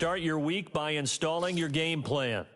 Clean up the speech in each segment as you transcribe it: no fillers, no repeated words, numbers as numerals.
Start your week by installing your game plan.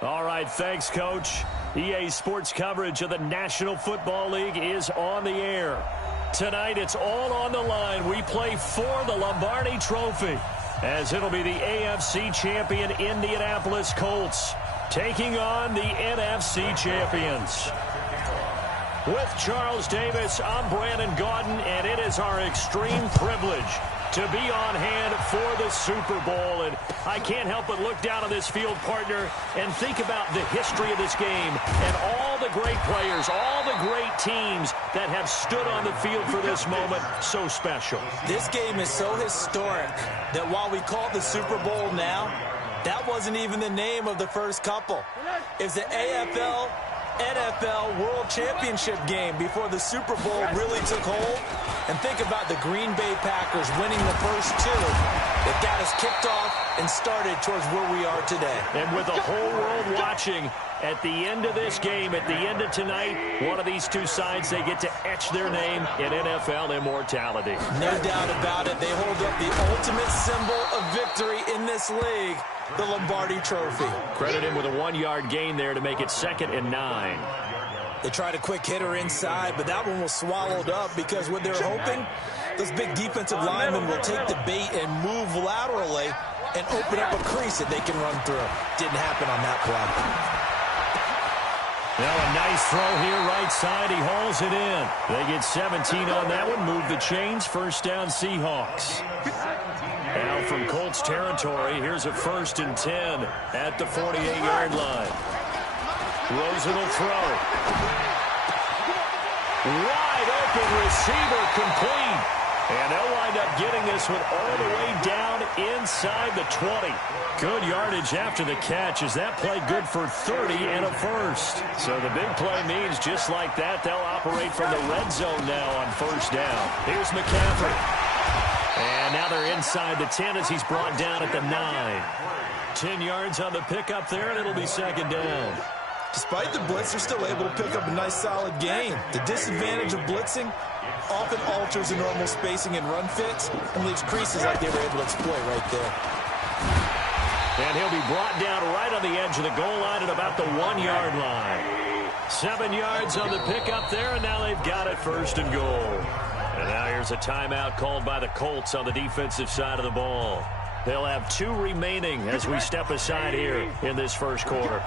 All right, thanks, Coach. EA Sports coverage of the National Football League is on the air. Tonight, it's all on the line. We play for the Lombardi Trophy, as it'll be the AFC champion Indianapolis Colts taking on the NFC champions. With Charles Davis, I'm Brandon Gaudin, and it is our extreme privilege to be on hand for the Super Bowl. And I can't help but look down on this field, partner, and think about the history of this game and all the great players, all the great teams that have stood on the field for this moment. So special. This game is so historic that while we call it the Super Bowl now, that wasn't even the name of the first couple. It's the AFL NFL World Championship game before the Super Bowl really took hold. And think about the Green Bay Packers winning the first two. It got us kicked off and started towards where we are today. And with the whole world watching, at the end of this game, at the end of tonight, one of these two sides, they get to etch their name in NFL immortality. No doubt about it. They hold up the ultimate symbol of victory in this league, the Lombardi Trophy. Credit him with a 1-yard gain there to make it 2nd and 9. They tried a quick hitter inside, but that one was swallowed up because what they're hoping, those big defensive linemen will take the bait and move laterally and open up a crease that they can run through. Didn't happen on that play. Now a nice throw here, right side. He hauls it in. They get 17 on that one. Move the chains. First down, Seahawks. Now from Colts territory, here's a 1st and 10 at the 48-yard line. Rosen will throw. Wide open receiver, complete. And they'll wind up getting this one all the way down inside the 20. Good yardage after the catch. Is that play good for 30 and a first? So the big play means just like that, they'll operate from the red zone now on first down. Here's McCaffrey. And now they're inside the 10 as he's brought down at the 9. 10 yards on the pickup there, and it'll be 2nd down. Despite the blitz, they're still able to pick up a nice solid gain. The disadvantage of blitzing often alters the normal spacing and run fits and leaves creases like they were able to exploit right there. And he'll be brought down right on the edge of the goal line at about the 1-yard line. 7 yards on the pickup there, and now they've got it 1st and goal. And now here's a timeout called by the Colts on the defensive side of the ball. They'll have 2 remaining as we step aside here in this first quarter.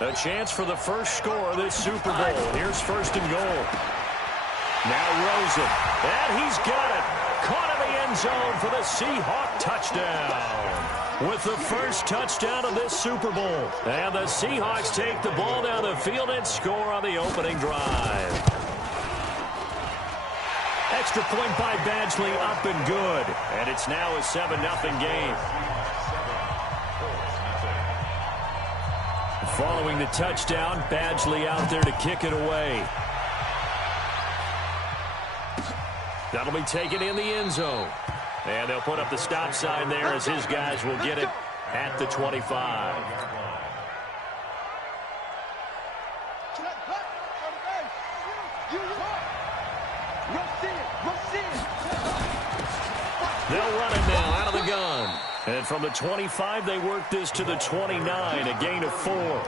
A chance for the first score of this Super Bowl. Here's 1st and goal. Now Rosen. And he's got it. Caught in the end zone for the Seahawk touchdown. With the first touchdown of this Super Bowl. And the Seahawks take the ball down the field and score on the opening drive. Extra point by Badgley, up and good. And it's now a 7-0 game. Following the touchdown, Badgley out there to kick it away. That'll be taken in the end zone. And they'll put up the stop sign there as his guys will get it at the 25. They'll run it now out of the gun. And from the 25, they work this to the 29, a gain of 4.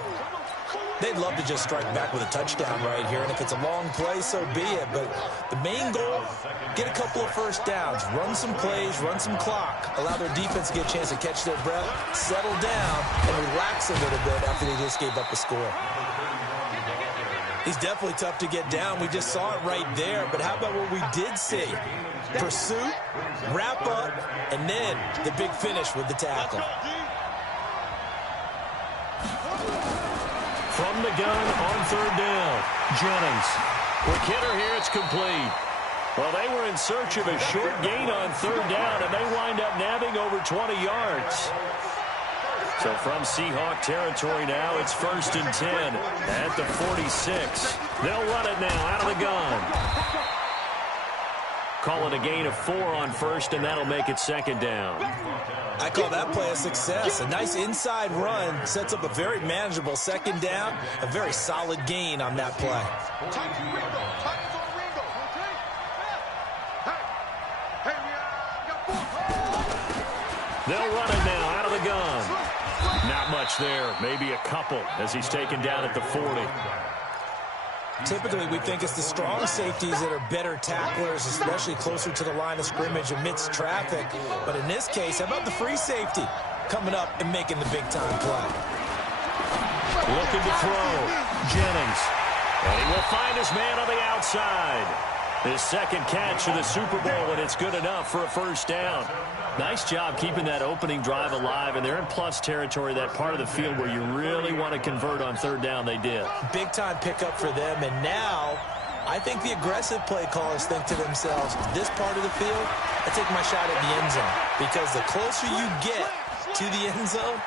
They'd love to just strike back with a touchdown right here, and if it's a long play, so be it. But the main goal, get a couple of first downs, run some plays, run some clock, allow their defense to get a chance to catch their breath, settle down, and relax a little bit after they just gave up a score. He's definitely tough to get down. We just saw it right there, but how about what we did see? Pursuit, wrap up, and then the big finish with the tackle. From the gun on 3rd down, Jennings. Quick hitter here, it's complete. Well, they were in search of a short gain on 3rd down, and they wind up nabbing over 20 yards. So from Seahawk territory now, it's 1st and 10 at the 46. They'll run it now out of the gun. Call it a gain of 4 on 1st, and that'll make it 2nd down. I call that play a success. A nice inside run sets up a very manageable 2nd down, a very solid gain on that play. They'll run it now out of the gun. Not much there, maybe a couple as he's taken down at the 40. Typically, we think it's the strong safeties that are better tacklers, especially closer to the line of scrimmage amidst traffic. But in this case, how about the free safety coming up and making the big-time play? Looking to throw. Jennings. And he will find his man on the outside. His 2nd catch of the Super Bowl, and it's good enough for a 1st down. Nice job keeping that opening drive alive, and they're in plus territory, that part of the field where you really want to convert on 3rd down. They did. Big-time pickup for them, and now I think the aggressive play callers think to themselves, this part of the field, I take my shot at the end zone, because the closer you get to the end zone,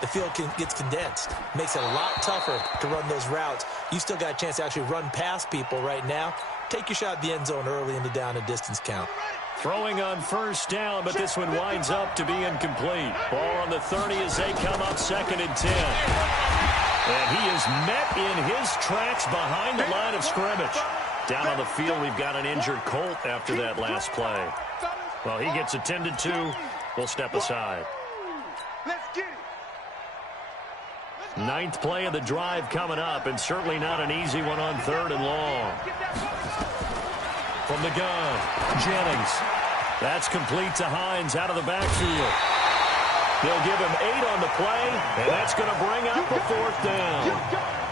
the field gets condensed. Makes it a lot tougher to run those routes. You still got a chance to actually run past people right now. take your shot at the end zone early in the down and distance count. Throwing on first down, but this one winds up to be incomplete. Ball on the 30 as they come up 2nd and 10. And he is met in his tracks behind the line of scrimmage. Down on the field, we've got an injured Colt after that last play. Well, he gets attended to. We'll step aside. Ninth play of the drive coming up, and certainly not an easy one on 3rd and long. From the gun, Jennings. That's complete to Hines out of the backfield. They'll give him 8 on the play, and that's going to bring up the 4th down.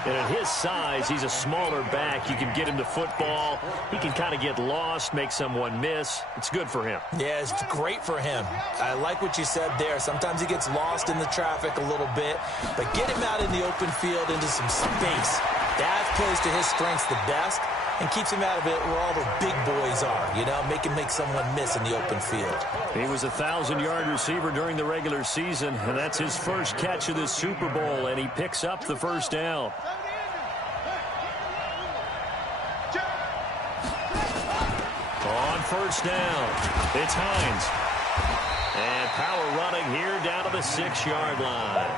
And at his size, he's a smaller back. You can get him to football. He can kind of get lost, make someone miss. It's good for him. Yeah, it's great for him. I like what you said there. Sometimes he gets lost in the traffic a little bit, but get him out in the open field into some space. That plays to his strengths the best and keeps him out of it where all the big boys are, you know, make someone miss in the open field. He was a 1,000-yard receiver during the regular season, and that's his first catch of this Super Bowl, and he picks up the 1st down. On 1st down, it's Hines. And power running here down to the 6-yard line.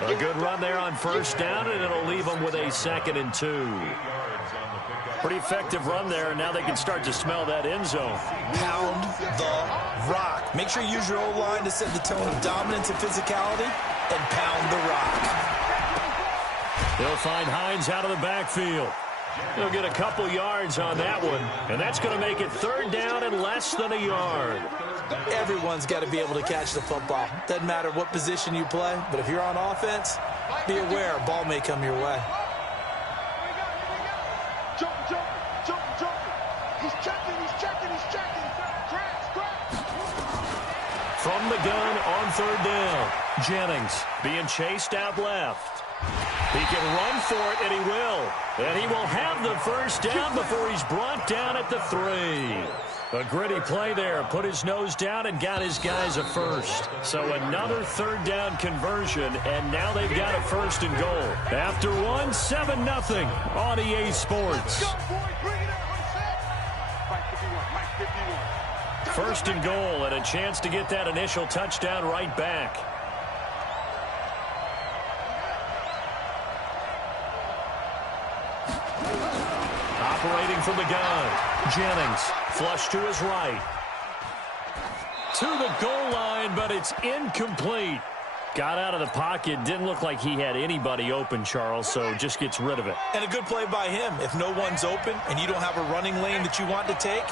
A good run there on 1st down, and it'll leave them with a 2nd and 2. Pretty effective run there, and now they can start to smell that end zone. Pound the rock. Make sure you use your O-line to set the tone of dominance and physicality, and pound the rock. They'll find Hines out of the backfield. They'll get a couple yards on that one, and that's going to make it 3rd down and less than a yard. Everyone's got to be able to catch the football. Doesn't matter what position you play, but if you're on offense, be aware a ball may come your way. From the gun on 3rd down, Jennings being chased out left. He can run for it, and he will. And he will have the 1st down before he's brought down at the 3. A gritty play there. Put his nose down and got his guys a 1st. So another 3rd down conversion, and now they've got a 1st and goal. After one, 7-0 on EA Sports. 1st and goal, and a chance to get that initial touchdown right back. Operating from the gun, Jennings, flush to his right. To the goal line, but it's incomplete. Got out of the pocket, didn't look like he had anybody open, Charles, so just gets rid of it. And a good play by him. If no one's open and you don't have a running lane that you want to take,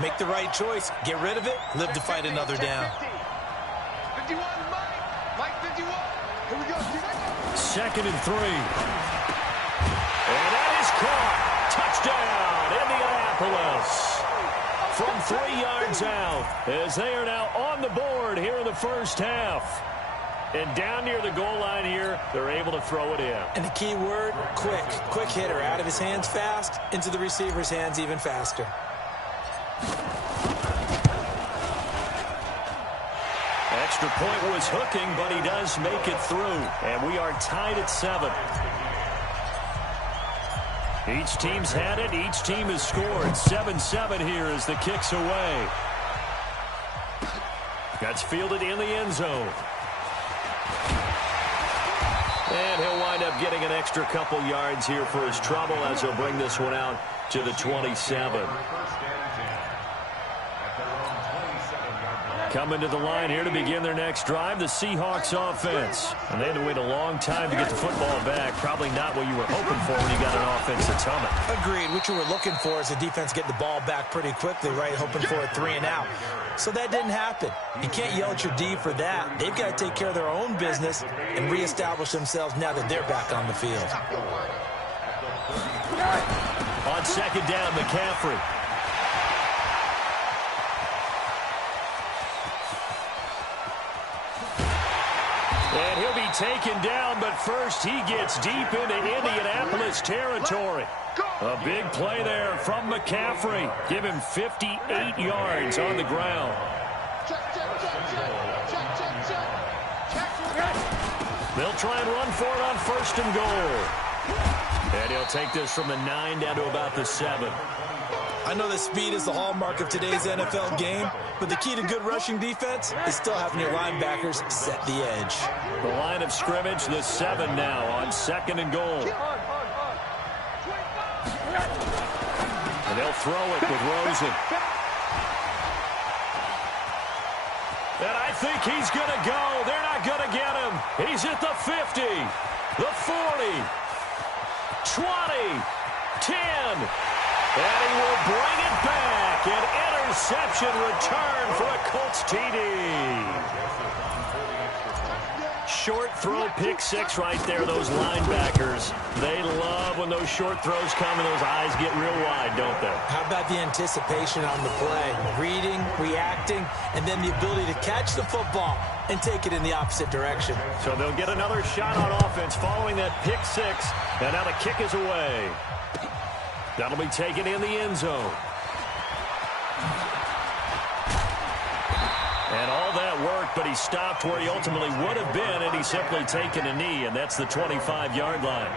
make the right choice. Get rid of it. Live to fight another down. 2nd and 3. And that is caught. Touchdown, Indianapolis. From 3 yards out, as they are now on the board here in the 1st half. And down near the goal line here, they're able to throw it in. And the key word, quick. Quick hitter. Out of his hands fast, into the receiver's hands even faster. Extra point was hooking, but he does make it through. And we are tied at 7. Each team's had it. Each team has scored. 7-7 here as the kick's away. That's fielded in the end zone. And he'll wind up getting an extra couple yards here for his trouble as he'll bring this one out to the 27. Coming to the line here to begin their next drive, the Seahawks offense. And they had to wait a long time to get the football back. Probably not what you were hoping for when you got an offense that's humming. Agreed. What you were looking for is the defense getting the ball back pretty quickly, right? Hoping for a 3 and out. So that didn't happen. You can't yell at your D for that. They've got to take care of their own business and reestablish themselves now that they're back on the field. On 2nd down, McCaffrey. And he'll be taken down, but first he gets deep into Indianapolis territory. A big play there from McCaffrey. Give him 58 yards on the ground. They'll try and run for it on 1st and goal. And he'll take this from the 9 down to about the 7. I know that speed is the hallmark of today's NFL game, but the key to good rushing defense is still having your linebackers set the edge. The line of scrimmage, the 7 now on 2nd and goal. And they'll throw it with Rosen. And I think he's going to go. They're not going to get him. He's at the 50, the 40, 20, 10. And he will bring it back. An interception return for a Colts TD. Short throw, pick 6 right there, those linebackers. They love when those short throws come and those eyes get real wide, don't they? How about the anticipation on the play? Reading, reacting, and then the ability to catch the football and take it in the opposite direction. So they'll get another shot on offense following that pick 6, and now the kick is away. That'll be taken in the end zone. And all that worked, but he stopped where he ultimately would have been, and he's simply taken a knee, and that's the 25-yard line.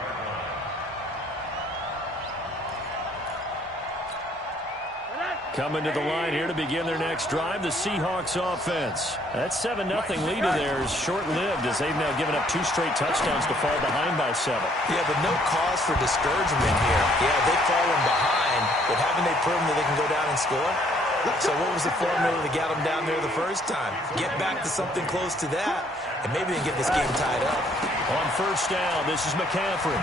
Coming to the line here to begin their next drive, the Seahawks offense. That 7-0 lead of theirs short-lived as they've now given up 2 straight touchdowns to fall behind by 7. Yeah, but no cause for discouragement here. Yeah, they've fallen behind, but haven't they proven that they can go down and score? So what was the formula to get them down there the first time? Get back to something close to that, and maybe they can get this game tied up. On 1st down, this is McCaffrey.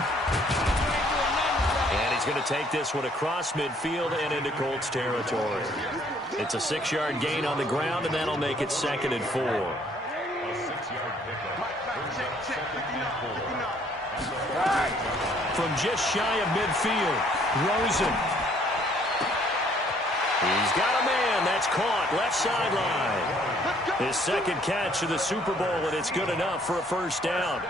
And he's going to take this one across midfield and into Colts territory. It's a 6-yard gain on the ground, and that'll make it 2nd and 4. From just shy of midfield, Rosen. He's got a man. That's caught. Left sideline. His 2nd catch of the Super Bowl, and it's good enough for a 1st down.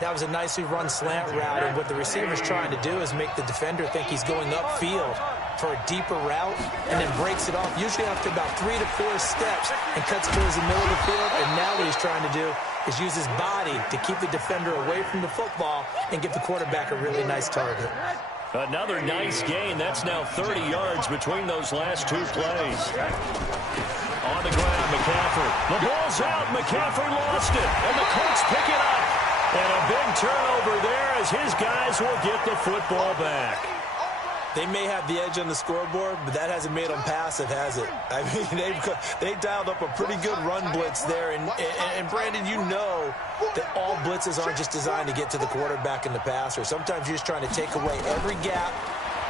That was a nicely run slant route, and what the receiver's trying to do is make the defender think he's going upfield for a deeper route, and then breaks it off, usually after about 3 to 4 steps, and cuts towards the middle of the field. And now what he's trying to do is use his body to keep the defender away from the football and give the quarterback a really nice target. Another nice gain. That's now 30 yards between those last 2 plays. On the ground, McCaffrey. The ball's out. McCaffrey lost it, and the Colts pick it up. And a big turnover there as his guys will get the football back. They may have the edge on the scoreboard, but that hasn't made them passive, has it? I mean, they dialed up a pretty good run blitz there. And Brandon, you know that all blitzes aren't just designed to get to the quarterback and the passer. Sometimes you're just trying to take away every gap,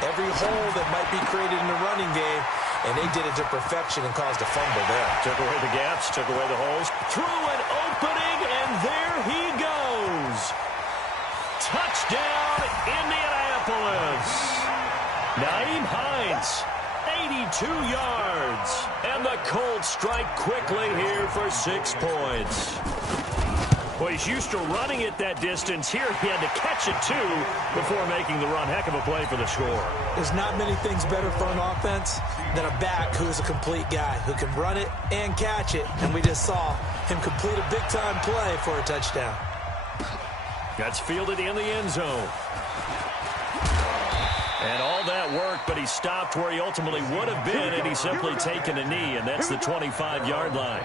every hole that might be created in the running game, and they did it to perfection and caused a fumble there. Took away the gaps, took away the holes, threw an opening, and there he goes. Touchdown, Indianapolis. Naeem Hines, 82 yards. And the Colts strike quickly here for 6 points. Well, he's used to running it that distance. Here he had to catch it, too, before making the run. Heck of a play for the score. There's not many things better for an offense than a back who is a complete guy, who can run it and catch it. And we just saw him complete a big-time play for a touchdown. That's fielded in the end zone. And all that worked, but he stopped where he ultimately would have been, and he's simply taken a knee, and that's the 25-yard line.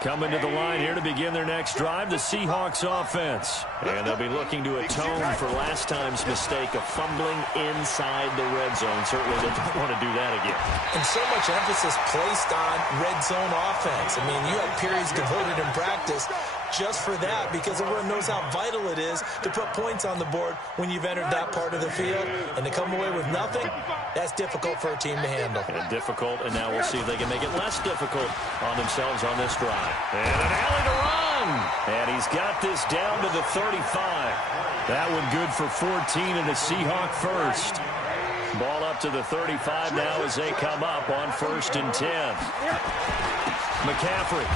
Coming to the line here to begin their next drive, the Seahawks offense. And they'll be looking to atone for last time's mistake of fumbling inside the red zone. Certainly they don't want to do that again. And so much emphasis placed on red zone offense. I mean, you have periods devoted in practice just for that, because everyone knows how vital it is to put points on the board when you've entered that part of the field. And to come away with nothing, that's difficult for a team to handle. And difficult, and now we'll see if they can make it less difficult on themselves on this drive. And an alley to run. And he's got this down to the 35. That one good for 14 and a Seahawk first. Ball up to the 35 now as they come up on 1st and 10. McCaffrey.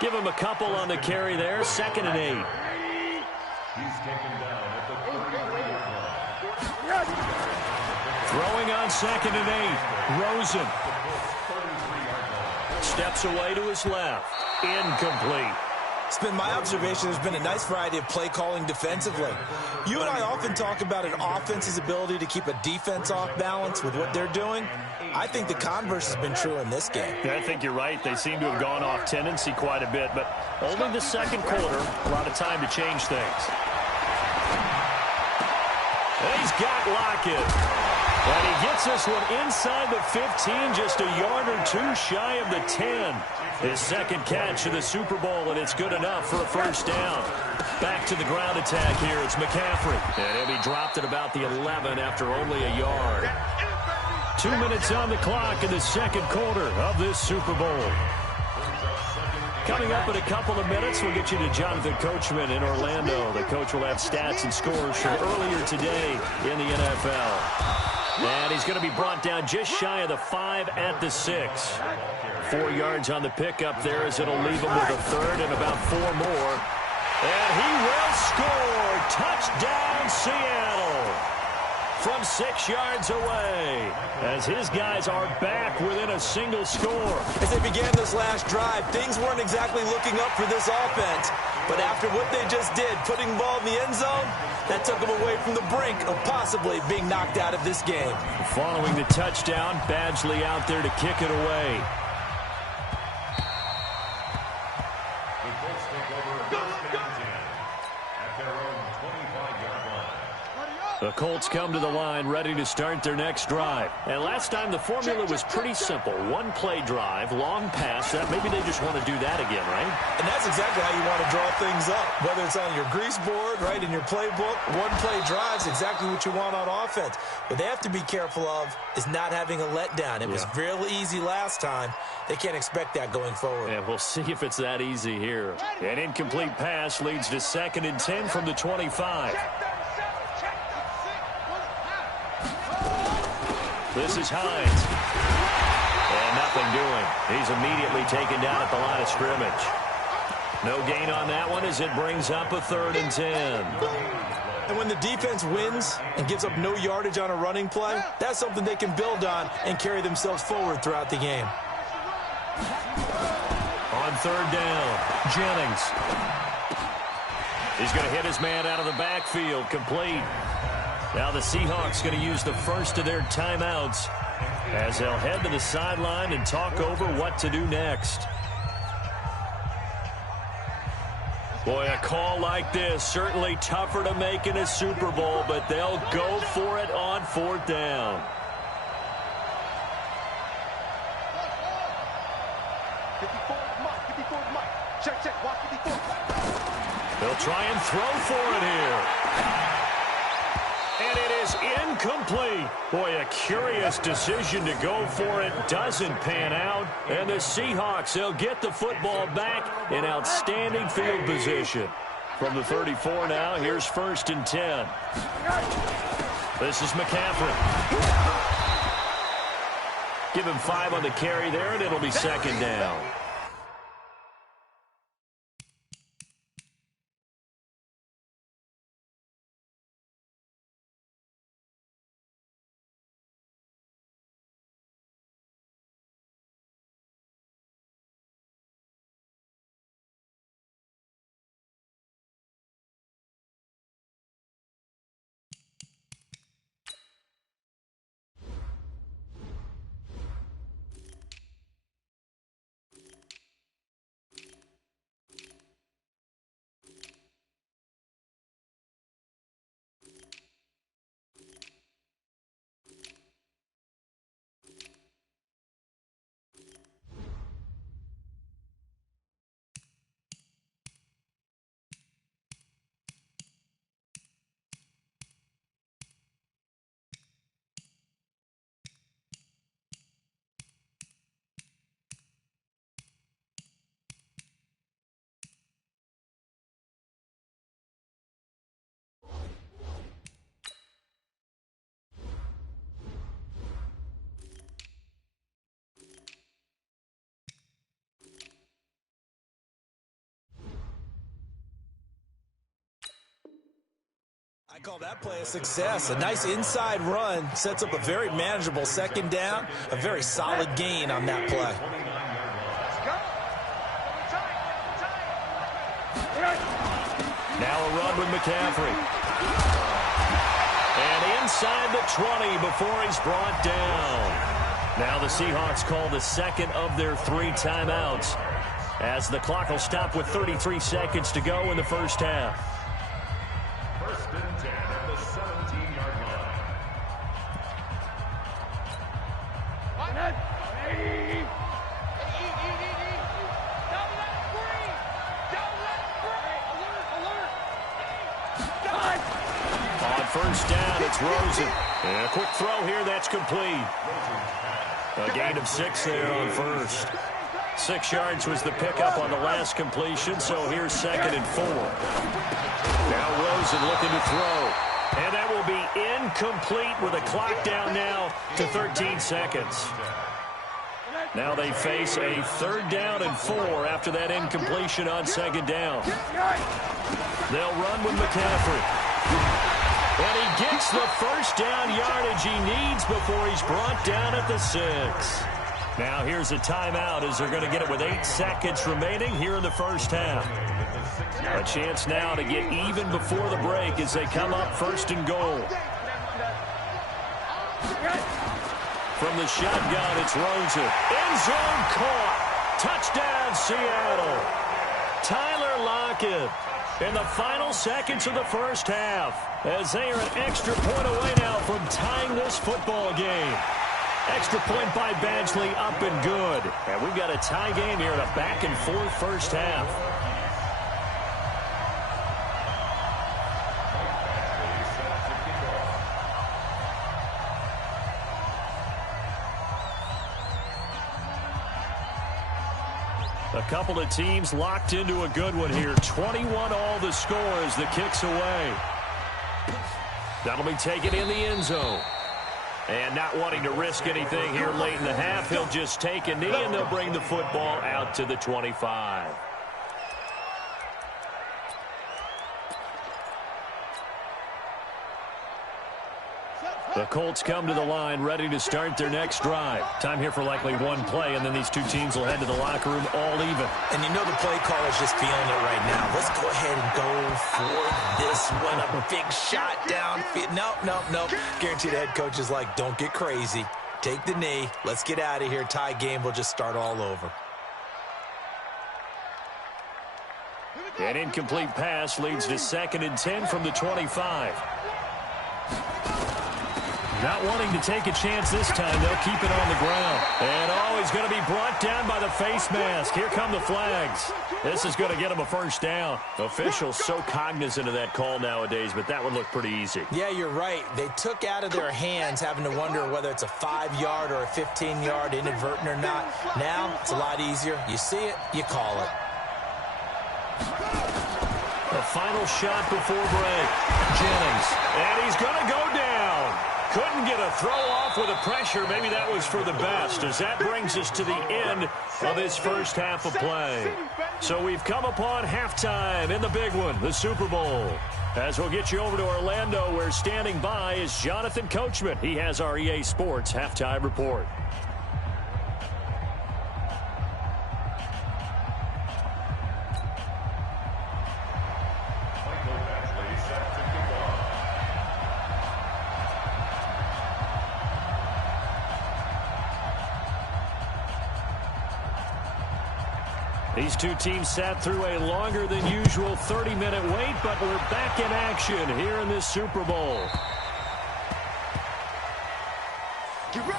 Give him a couple on the carry there. 2nd and 8. He's taken down at the 30-yard line. Throwing on 2nd and 8. Rosen. Steps away to his left. Incomplete. It's been my observation there's been a nice variety of play calling defensively. You and I often talk about an offense's ability to keep a defense off balance with what they're doing. I think the converse has been true in this game. Yeah, I think you're right. They seem to have gone off tendency quite a bit, but only the second quarter, a lot of time to change things. And he's got Lockett. And he gets this one inside the 15, just a yard or two shy of the 10. His second catch of the Super Bowl, and it's good enough for a first down. Back to the ground attack here. It's McCaffrey. And he'll be dropped at about the 11 after only a yard. 2 minutes on the clock in the second quarter of this Super Bowl. Coming up in a couple of minutes, we'll get you to Jonathan Coachman in Orlando. The coach will have stats and scores from earlier today in the NFL. And he's going to be brought down just shy of the 5 at the 6. 4 yards on the pickup there as it'll leave him with a third and about 4 more. And he will score. Touchdown, Seattle. From 6 yards away, as his guys are back within a single score. As they began this last drive, things weren't exactly looking up for this offense. But after what they just did, putting the ball in the end zone, that took them away from the brink of possibly being knocked out of this game. Following the touchdown, Badgley out there to kick it away. The Colts come to the line ready to start their next drive. And last time the formula was pretty simple. One play drive, long pass. That maybe they just want to do that again, right? And that's exactly how you want to draw things up. Whether it's on your grease board, right, in your playbook, one play drive is exactly what you want on offense. What they have to be careful of is not having a letdown. It was real easy last time. They can't expect that going forward. And we'll see if it's that easy here. An incomplete pass leads to 2nd and 10 from the 25. This is Hines. And nothing doing. He's immediately taken down at the line of scrimmage. No gain on that one as it brings up a 3rd and 10. And when the defense wins and gives up no yardage on a running play, that's something they can build on and carry themselves forward throughout the game. On 3rd down, Jennings. He's going to hit his man out of the backfield, complete. Now the Seahawks going to use the first of their timeouts as they'll head to the sideline and talk over what to do next. Boy, a call like this, certainly tougher to make in a Super Bowl, but they'll go for it on 4th down. They'll try and throw for it here. And it is incomplete. Boy, a curious decision to go for it. Doesn't pan out. And the Seahawks, they'll get the football back in outstanding field position. From the 34 now, here's 1st and 10. This is McCaffrey. Give him 5 on the carry there, and it'll be 2nd down. I call that play a success. A nice inside run sets up a very manageable 2nd down, a very solid gain on that play. with McCaffrey. And inside the 20 before he's brought down. Now the Seahawks call the second of their 3 timeouts, as the clock will stop with 33 seconds to go in the first half. First and 10 at the 17-yard line. On first down, it's Rosen. And a quick throw here, that's complete. A gain of 6 there on first. 6 yards was the pickup on the last completion, so here's 2nd and 4. Now Rosen looking to throw. And that will be incomplete with a clock down now to 13 seconds. Now they face a 3rd down and 4 after that incompletion on 2nd down. They'll run with McCaffrey. And he gets the first down yardage he needs before he's brought down at the 6. Now here's a timeout as they're going to get it with 8 seconds remaining here in the first half. A chance now to get even before the break as they come up 1st and goal. From the shotgun, it's Rosen. End zone caught. Touchdown, Seattle. Tyler Lockett in the final seconds of the first half, as they are an extra point away now from tying this football game. Extra point by Badgley, up and good. And we've got a tie game here in a back-and-forth first half. A couple of teams locked into a good one here. 21 all the score as the kick's away. That'll be taken in the end zone. And not wanting to risk anything here late in the half, he'll just take a knee and they'll bring the football out to the 25. The Colts come to the line ready to start their next drive. Time here for likely one play, and then these two teams will head to the locker room all even. And you know the play caller is just feeling it right now. Let's go ahead and go for this one. A big shot downfield. Nope. Guaranteed the head coach is like, don't get crazy. Take the knee. Let's get out of here. Tie game will just start all over. An incomplete pass leads to 2nd and 10 from the 25. Not wanting to take a chance this time. They'll keep it on the ground. And he's going to be brought down by the face mask. Here come the flags. This is going to get him a first down. Officials so cognizant of that call nowadays, but that would look pretty easy. Yeah, you're right. They took out of their hands having to wonder whether it's a 5-yard or a 15-yard inadvertent or not. Now, it's a lot easier. You see it, you call it. The final shot before break. Jennings. And he's going to go down. Couldn't get a throw off with the pressure. Maybe that was for the best, as that brings us to the end of this first half of play. So we've come upon halftime in the big one, the Super Bowl. As we'll get you over to Orlando, where standing by is Jonathan Coachman. He has our EA Sports halftime report. These two teams sat through a longer than usual 30-minute wait, but we're back in action here in this Super Bowl. Get ready.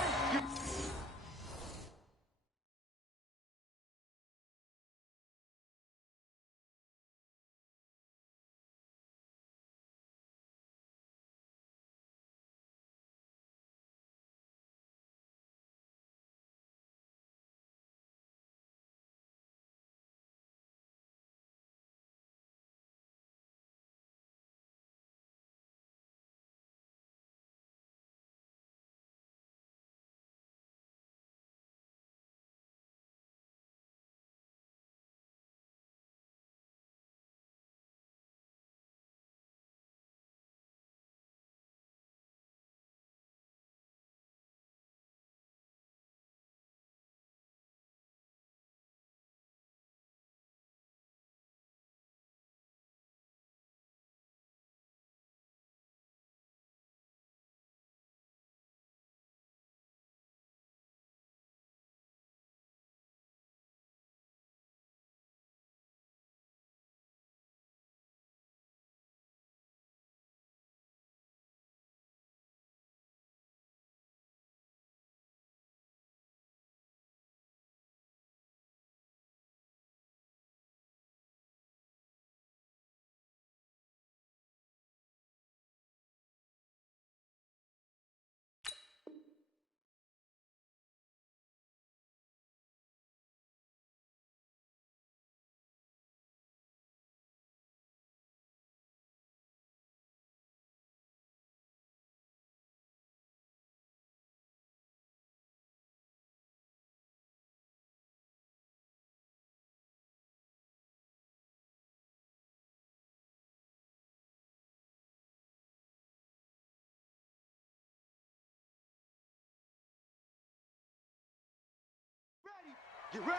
Get ready.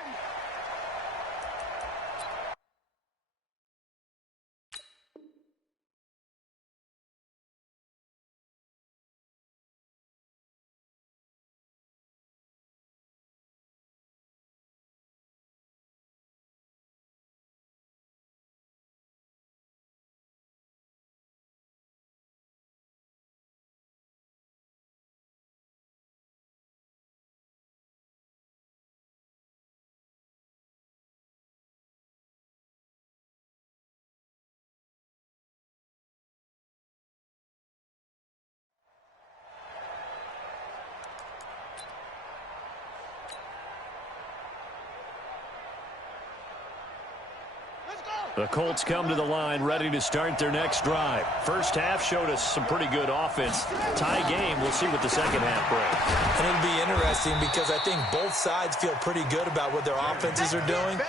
The Colts come to the line ready to start their next drive. First half showed us some pretty good offense. Tie game. We'll see what the second half brings. And it'll be interesting because I think both sides feel pretty good about what their offenses are doing.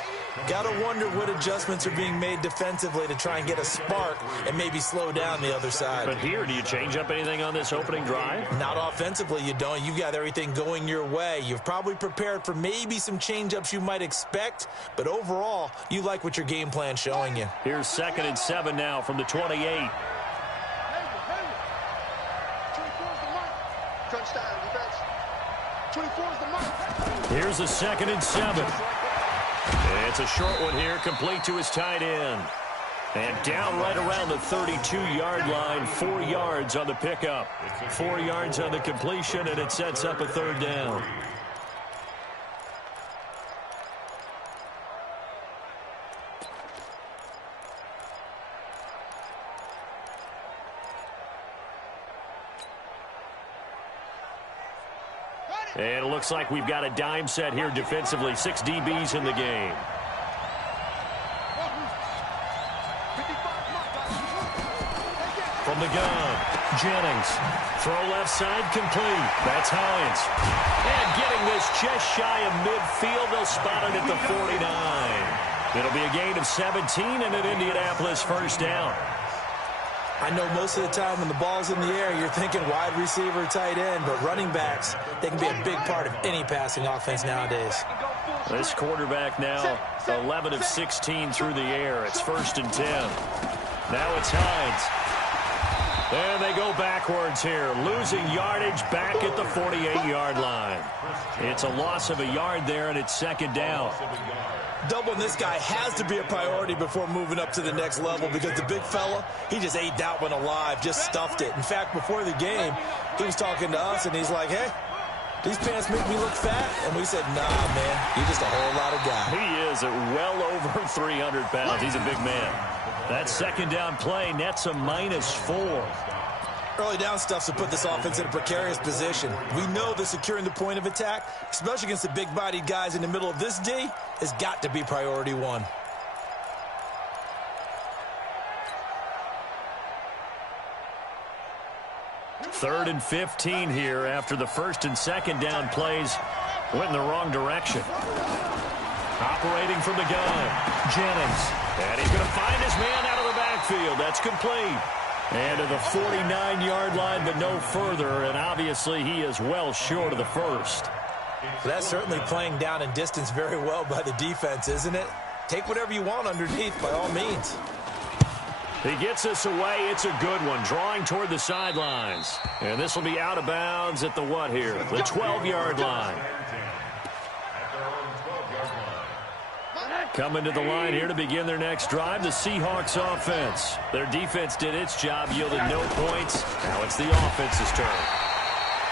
Got to wonder what adjustments are being made defensively to try and get a spark and maybe slow down the other side. But here, do you change up anything on this opening drive? Not offensively, you don't. You've got everything going your way. You've probably prepared for maybe some change-ups you might expect, but overall, you like what your game plan's showing you. Here's 2nd and 7 now from the 28. Here's a 2nd and 7. It's a short one here, complete to his tight end. And down right around the 32-yard line, 4 yards on the pickup. 4 yards on the completion, and it sets up a 3rd down. And it looks like we've got a dime set here defensively. 6 DBs in the game. From the gun, Jennings. Throw left side complete. That's Hines. And getting this just shy of midfield. They'll spot it at the 49. It'll be a gain of 17 and an Indianapolis first down. I know most of the time when the ball's in the air, you're thinking wide receiver, tight end, but running backs, they can be a big part of any passing offense nowadays. This quarterback now 11 of 16 through the air. It's 1st and 10. Now it's Hines. And they go backwards here, losing yardage back at the 48-yard line. It's a loss of a yard there, and it's 2nd down. Doubling this guy has to be a priority before moving up to the next level because the big fella, he just ate that one alive, just stuffed it. In fact, before the game, he was talking to us, and he's like, hey, these pants make me look fat. And we said, nah, man, you're just a whole lot of guy. He is at well over 300 pounds. He's a big man. That 2nd down play nets a -4. Early down stuff to put this offense in a precarious position. We know that securing the point of attack, especially against the big-bodied guys in the middle of this D, has got to be priority one. Third and 15 here after the 1st and 2nd down plays went in the wrong direction. Operating from the gun, Jennings. And he's going to find his man out of the backfield. That's complete. And to the 49-yard line, but no further. And obviously, he is well short of the 1st. That's certainly playing down in distance very well by the defense, isn't it? Take whatever you want underneath, by all means. He gets this away. It's a good one, drawing toward the sidelines. And this will be out of bounds at the what here? The 12-yard line. Coming to the line here to begin their next drive, the Seahawks offense. Their defense did its job, yielded no points. Now it's the offense's turn.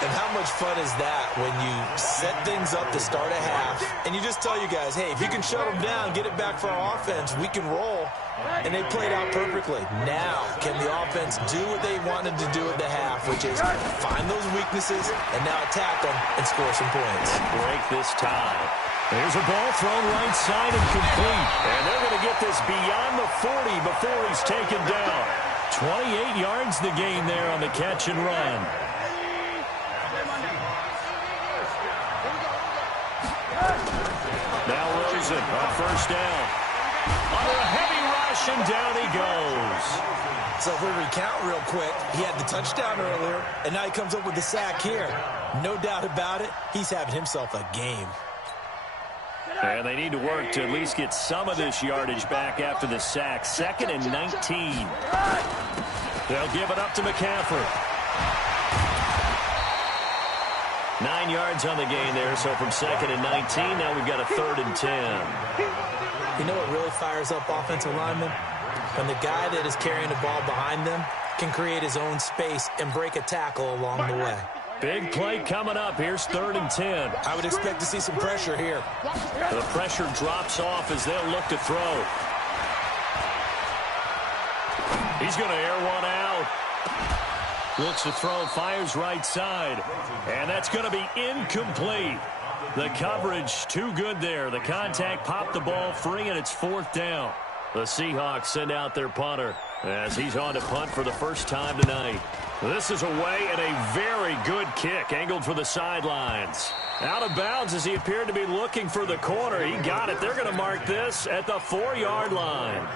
And how much fun is that when you set things up to start a half, and you just tell you guys, hey, if you can shut them down, get it back for our offense, we can roll. And they played out perfectly. Now, can the offense do what they wanted to do at the half, which is find those weaknesses and now attack them and score some points. Break this tie. There's a ball thrown right side and complete. And they're going to get this beyond the 40 before he's taken down. 28 yards the gain there on the catch and run. Now Rosen on 1st down. Under a heavy rush, and down he goes. So if we recount real quick, he had the touchdown earlier, and now he comes up with the sack here. No doubt about it, he's having himself a game. And they need to work to at least get some of this yardage back after the sack. 2nd and 19. They'll give it up to McCaffrey. 9 yards on the gain there, so from 2nd and 19, now we've got a 3rd and 10. You know what really fires up offensive linemen? When the guy that is carrying the ball behind them can create his own space and break a tackle along the way. Big play coming up. Here's 3rd and 10. I would expect to see some pressure here. The pressure drops off as they'll look to throw. He's going to air one out. Looks to throw, fires right side. And that's going to be incomplete. The coverage too good there. The contact popped the ball free, and it's 4th down. The Seahawks send out their punter as he's on to punt for the first time tonight. This is away and a very good kick angled for the sidelines. Out of bounds as he appeared to be looking for the corner. He got it. They're going to mark this at the 4-yard line.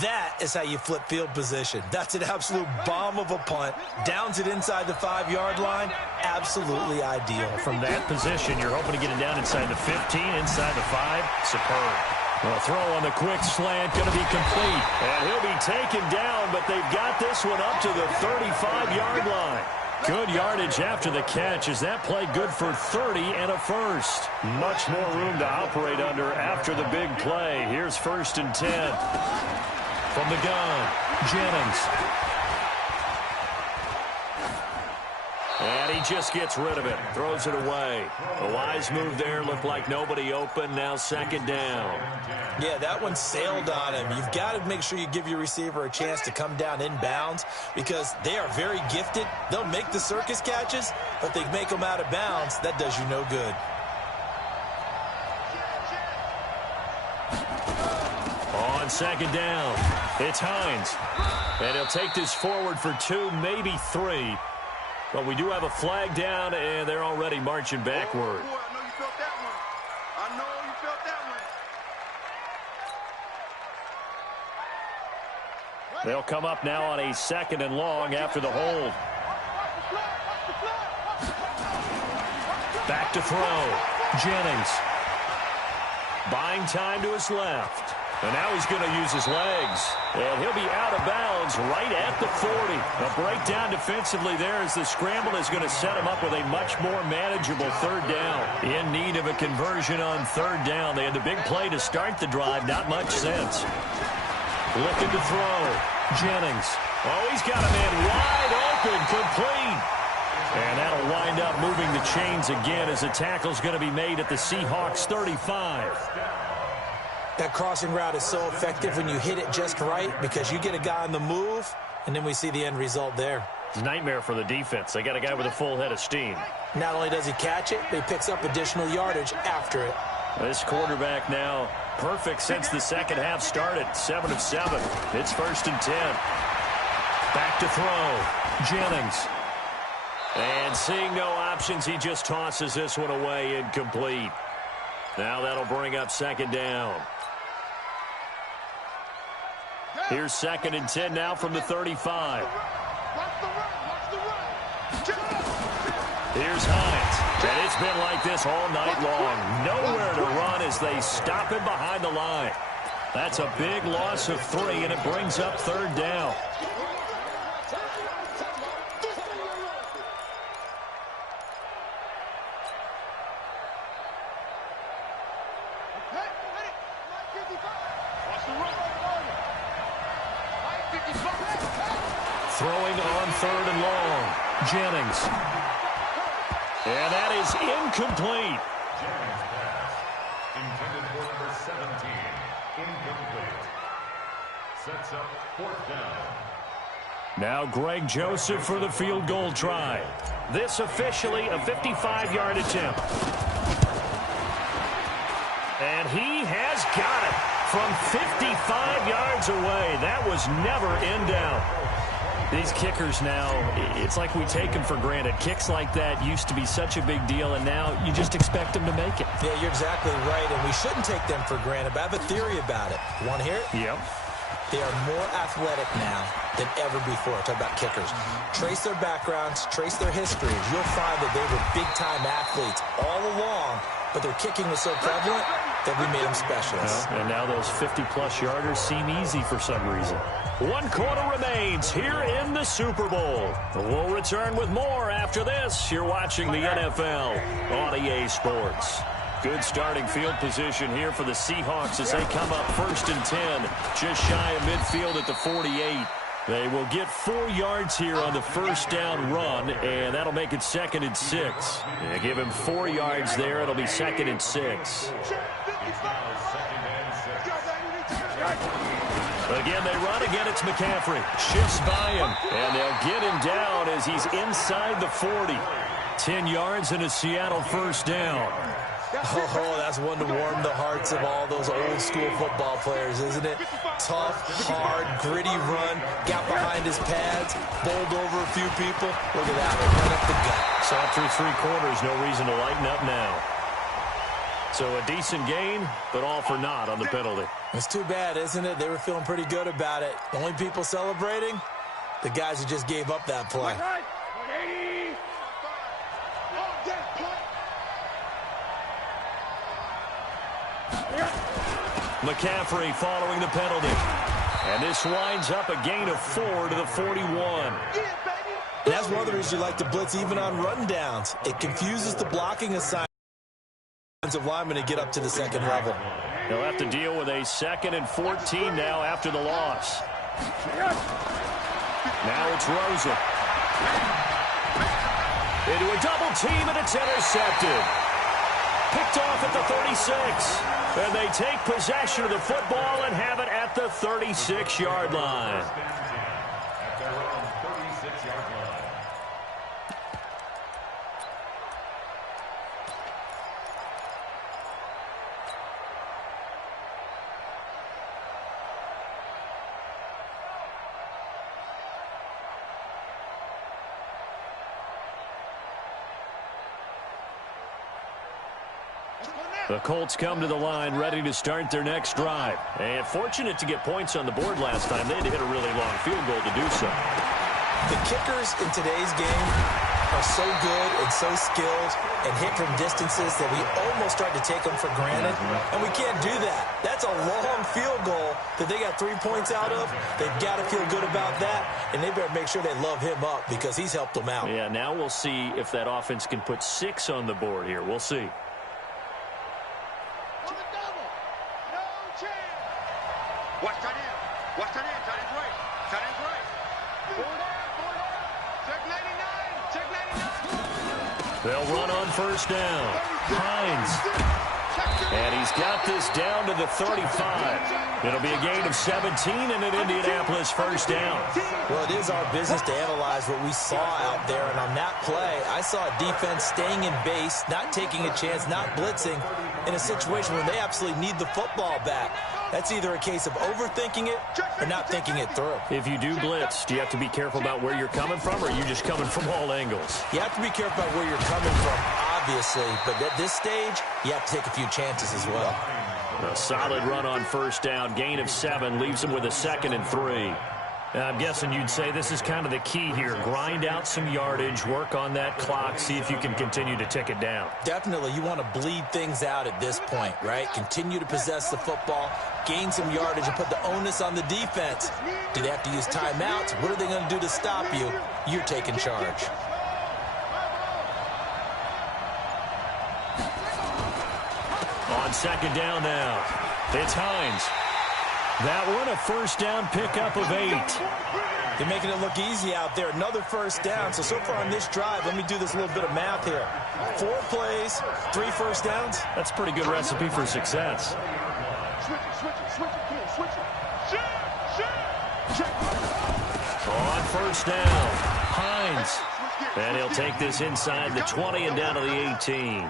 That is how you flip field position. That's an absolute bomb of a punt. Downs it inside the 5-yard line. Absolutely ideal. From that position, you're hoping to get it down inside the 15, inside the 5. Superb. The throw on the quick slant going to be complete. And he'll be taken down, but they've got this one up to the 35-yard line. Good yardage after the catch as that play good for 30 and a first. Much more room to operate under after the big play. Here's 1st and 10. From the gun, Jennings. And he just gets rid of it. Throws it away. A wise move there. Looked like nobody open. Now 2nd down. Yeah, that one sailed on him. You've got to make sure you give your receiver a chance to come down inbounds because they are very gifted. They'll make the circus catches, but they make them out of bounds. That does you no good. On 2nd down, it's Hines. And he'll take this forward for 2, maybe 3. But we do have a flag down, and they're already marching backward. Oh, boy, I know you felt that one. I know you felt that one. They'll come up now on a 2nd and long after the hold. Back to throw. Jennings. Buying time to his left. And now he's going to use his legs. And he'll be out of bounds right at the 40. A breakdown defensively there as the scramble is going to set him up with a much more manageable 3rd down. In need of a conversion on 3rd down. They had the big play to start the drive. Not much sense. Looking to throw. Jennings. Oh, he's got a man wide open. Complete. And that'll wind up moving the chains again as the tackle's going to be made at the Seahawks 35. That crossing route is so effective when you hit it just right because you get a guy on the move, and then we see the end result there. It's a nightmare for the defense. They got a guy with a full head of steam. Not only does he catch it, but he picks up additional yardage after it. This quarterback now perfect since the 2nd half started. 7 of 7. It's 1st and 10. Back to throw. Jennings. And seeing no options, he just tosses this one away incomplete. Now that'll bring up 2nd down. Here's 2nd and 10 now from the 35. Here's Hines. And it's been like this all night long. Nowhere to run as they stop him behind the line. That's a big loss of 3, and it brings up 3rd down. Throwing on 3rd and long. Jennings. And that is incomplete. Jennings pass. Intended for number 17. Incomplete. Sets up 4th down. Now Greg Joseph for the field goal try. This officially a 55-yard attempt. And he has got it from 55 yards away. That was never in doubt. These kickers now, it's like we take them for granted. Kicks like that used to be such a big deal, and now you just expect them to make it. Yeah, you're exactly right, and we shouldn't take them for granted, but I have a theory about it. You want to hear it? Yep. They are more athletic now than ever before. Talk about kickers. Trace their backgrounds, trace their histories. You'll find that they were big-time athletes all along, but their kicking was so prevalent that we made them specialists. And now those 50-plus yarders seem easy for some reason. 1 quarter remains here in the Super Bowl. We'll return with more after this. You're watching the NFL on EA Sports. Good starting field position here for the Seahawks as they come up 1st and 10, just shy of midfield at the 48. They will get 4 yards here on the first down run, and that'll make it 2nd and 6. Yeah, give him 4 yards there. It'll be 2nd and 6. Again, they run. Again, it's McCaffrey. Shifts by him, and they'll get him down as he's inside the 40. 10 yards and a Seattle first down. Oh, that's one to warm the hearts of all those old-school football players, isn't it? Tough, hard, gritty run, got behind his pads, bowled over a few people. Look at that, right up the gut. Saw through 3 quarters, no reason to lighten up now. So a decent gain, but all for naught on the penalty. It's too bad, isn't it? They were feeling pretty good about it. The only people celebrating, the guys who just gave up that play. McCaffrey following the penalty. And this winds up a gain of 4 to the 41. And that's one of the reasons you like to blitz even on rundowns. It confuses the blocking assignment of linemen to get up to the second level. They'll have to deal with a 2nd and 14 now after the loss. Now it's Rosen. Into a double team, and it's intercepted. Picked off at the 36. And they take possession of the football and have it at the 36-yard line. At their own 36-yard line. The Colts come to the line ready to start their next drive. And fortunate to get points on the board last time. They had to hit a really long field goal to do so. The kickers in today's game are so good and so skilled and hit from distances that we almost start to take them for granted. And we can't do that. That's a long field goal that they got 3 points out of. They've got to feel good about that. And they better make sure they love him up because he's helped them out. Yeah, now we'll see if that offense can put 6 on the board here. We'll see. Watch tight end. Watch tight end. Tight end's right. Tight end's right. Check 99. Check 99. They'll run on first down. Hines. And he's got this down to the 35. It'll be a gain of 17 and an Indianapolis first down. Well, it is our business to analyze what we saw out there. And on that play, I saw a defense staying in base, not taking a chance, not blitzing in a situation where they absolutely need the football back. That's either a case of overthinking it or not thinking it through. If you do blitz, do you have to be careful about where you're coming from, or are you just coming from all angles? You have to be careful about where you're coming from, obviously. But at this stage, you have to take a few chances as well. A solid run on first down. Gain of 7 leaves him with a 2nd and 3. I'm guessing you'd say this is kind of the key here. Grind out some yardage, work on that clock, see if you can continue to tick it down. Definitely. You want to bleed things out at this point, right? Continue to possess the football, gain some yardage, and put the onus on the defense. Do they have to use timeouts? What are they going to do to stop you? You're taking charge. On second down now, it's Hines. That one a first down pickup of 8. They're making it look easy out there. Another first down. So far on this drive, let me do this little bit of math here. 4 plays, 3 first downs. That's a pretty good recipe for success. On first down, Hines. And he'll take this inside the 20 and down to the 18.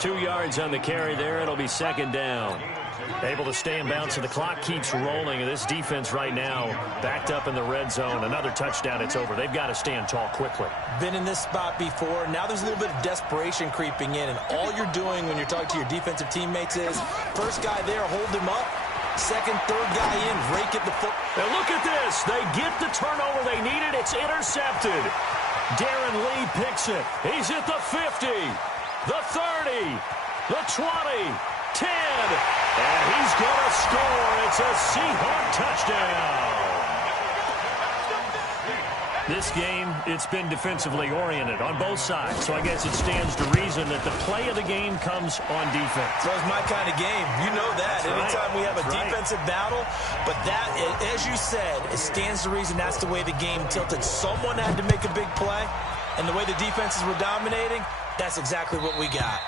2 yards on the carry there. It'll be second down. Able to stay in bounds, so the clock keeps rolling. And this defense right now backed up in the red zone. Another touchdown, it's over. They've got to stand tall quickly. Been in this spot before. Now there's a little bit of desperation creeping in. And all you're doing when you're talking to your defensive teammates is, first guy there, hold him up. Second, third guy in, rake at the foot. Now look at this. They get the turnover they needed. It's intercepted. Darren Lee picks it. He's at the 50, the 30, The 20, 10, and he's going to score. It's a Seahawks touchdown. This game, it's been defensively oriented on both sides, so I guess it stands to reason that the play of the game comes on defense. Well, it's my kind of game. You know that. That's Anytime right. we have a defensive battle, but that, as you said, it stands to reason that's the way the game tilted. Someone had to make a big play, and the way the defenses were dominating, that's exactly what we got.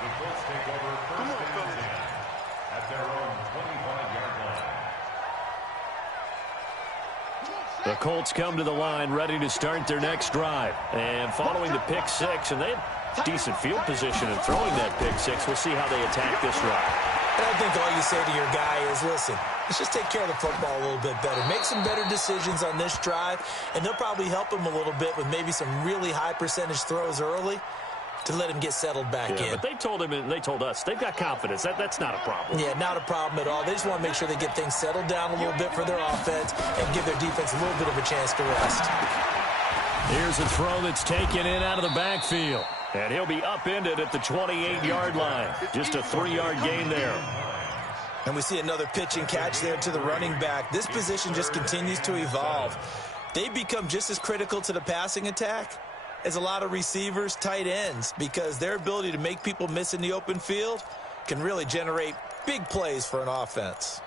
The Colts take over first and 10 at their own 25-yard line. The Colts come to the line ready to start their next drive. And following the pick six, and they have decent field position in throwing that pick six. We'll see how they attack this drive. And I think all you say to your guy is, listen, let's just take care of the football a little bit better. Make some better decisions on this drive, and they'll probably help him a little bit with maybe some really high percentage throws early to let him get settled back in. But they told him, and they told us, they've got confidence. That's not a problem. Yeah, not a problem at all. They just want to make sure they get things settled down a little bit for their offense and give their defense a little bit of a chance to rest. Here's a throw that's taken in out of the backfield. And he'll be upended at the 28-yard line. Just a 3-yard gain there. And we see another pitch and catch there to the running back. This position just continues to evolve. They become just as critical to the passing attack as a lot of receivers, tight ends, because their ability to make people miss in the open field can really generate big plays for an offense.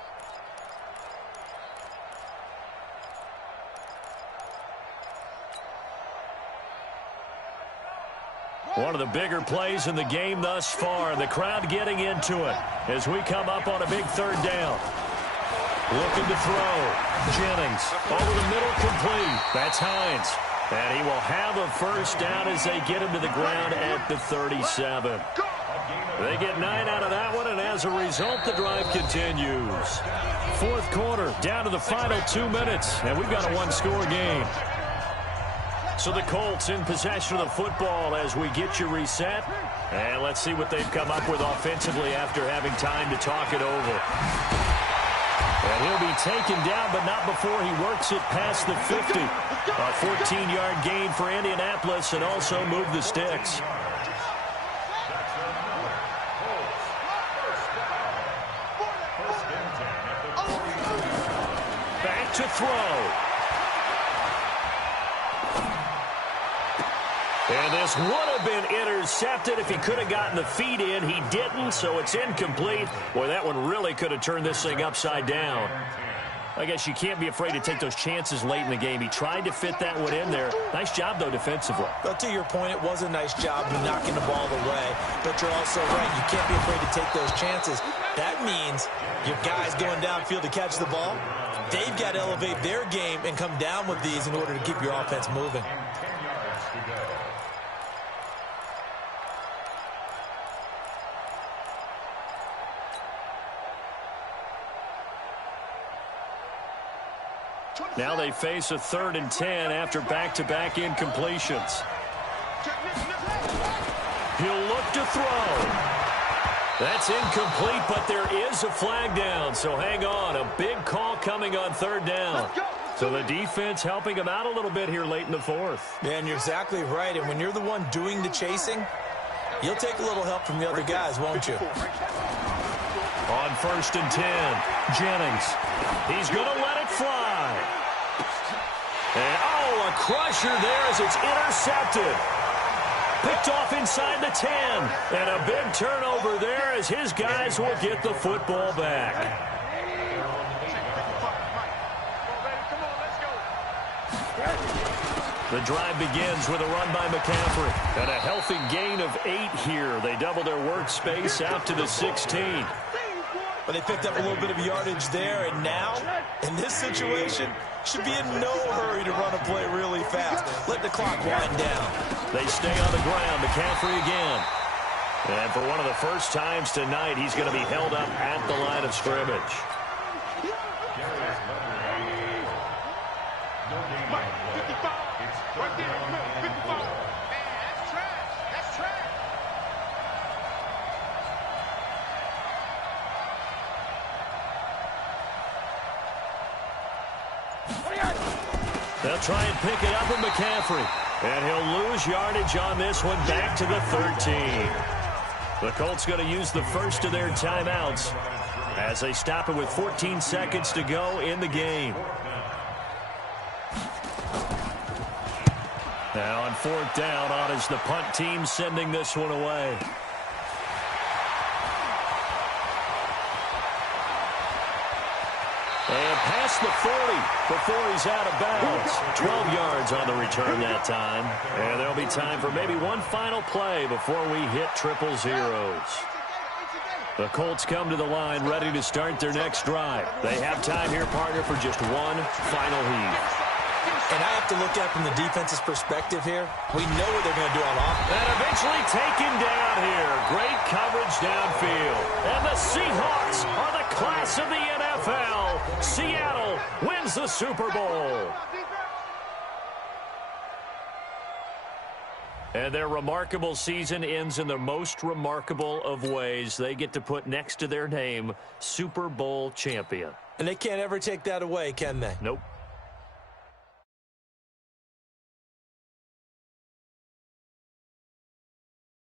One of the bigger plays in the game thus far, and the crowd getting into it as we come up on a big third down. Looking to throw. Jennings over the middle, complete. That's Hines. And he will have a first down as they get him to the ground at the 37. They get 9 out of that one, and as a result, the drive continues. Fourth quarter, down to the final 2 minutes, and we've got a one-score game. So the Colts in possession of the football as we get you reset. And let's see what they've come up with offensively after having time to talk it over. And he'll be taken down, but not before he works it past the 50. A 14-yard gain for Indianapolis and also move the sticks. Back to throw. And this would have been intercepted if he could have gotten the feet in. He didn't, so it's incomplete. Boy, that one really could have turned this thing upside down. I guess you can't be afraid to take those chances late in the game. He tried to fit that one in there. Nice job, though, defensively. Well, to your point, it was a nice job of knocking the ball away. But you're also right. You can't be afraid to take those chances. That means your guys going downfield to catch the ball, they've got to elevate their game and come down with these in order to keep your offense moving. Now they face a 3rd and 10 after back-to-back incompletions. He'll look to throw. That's incomplete, but there is a flag down, so hang on. A big call coming on 3rd down. So the defense helping him out a little bit here late in the 4th. Yeah, and you're exactly right. And when you're the one doing the chasing, you'll take a little help from the other guys, won't you? On 1st and 10, Jennings. He's going to let it fly. And, oh, a crusher there as it's intercepted. Picked off inside the 10. And a big turnover there as his guys will get the football back. The drive begins with a run by McCaffrey. And a healthy gain of 8 here. They double their workspace out to the 16. But they picked up a little bit of yardage there, and now, in this situation, should be in no hurry to run a play really fast. Let the clock wind down. They stay on the ground. McCaffrey again. And for one of the first times tonight, he's going to be held up at the line of scrimmage. They'll try and pick it up with McCaffrey. And he'll lose yardage on this one back to the 13. The Colts going to use the first of their timeouts as they stop it with 14 seconds to go in the game. Now on fourth down, on is the punt team sending this one away. And past the 40 before he's out of bounds. 12 yards on the return that time. And there'll be time for maybe one final play before we hit triple zeros. The Colts come to the line ready to start their next drive. They have time here, partner, for just one final heave. And I have to look at it from the defense's perspective here. We know what they're going to do on offense. And eventually taken down here. Great coverage downfield. And the Seahawks are the class of the NFL. Seattle wins the Super Bowl. And their remarkable season ends in the most remarkable of ways. They get to put next to their name, Super Bowl champion. And they can't ever take that away, can they? Nope.